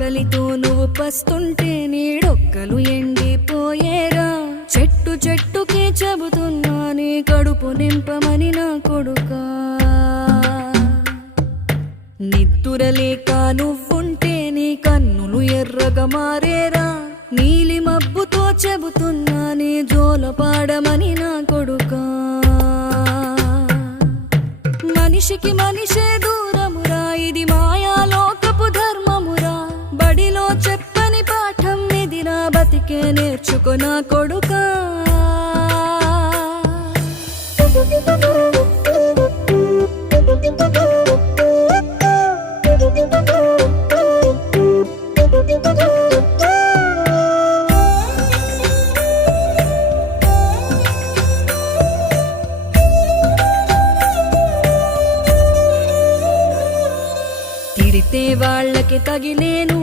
ఆకలితో నువ్వు పస్తుంటే నీడొక్కలు ఎండిపోయేరా. చెట్టు చెట్టుకే చెబుతున్నా నీ కడుపు నింపమని నా కొడుకా. నిద్దురలేక నువ్వుంటే నీ కన్నులు ఎర్రగా మారేరా. నీలి మబ్బుతో చెబుతున్నా నీ జోలపాడమని నా కొడుకా. మనిషికి మనిషే దూరమురా, ఇది మాయాలోకపు ధర్మమురా. బడిలో చెప్పని పాఠం ఇదిరా, బతికే నేర్చుకో నా కొడుకా. తిడితే వాళ్ళకి తగిలేను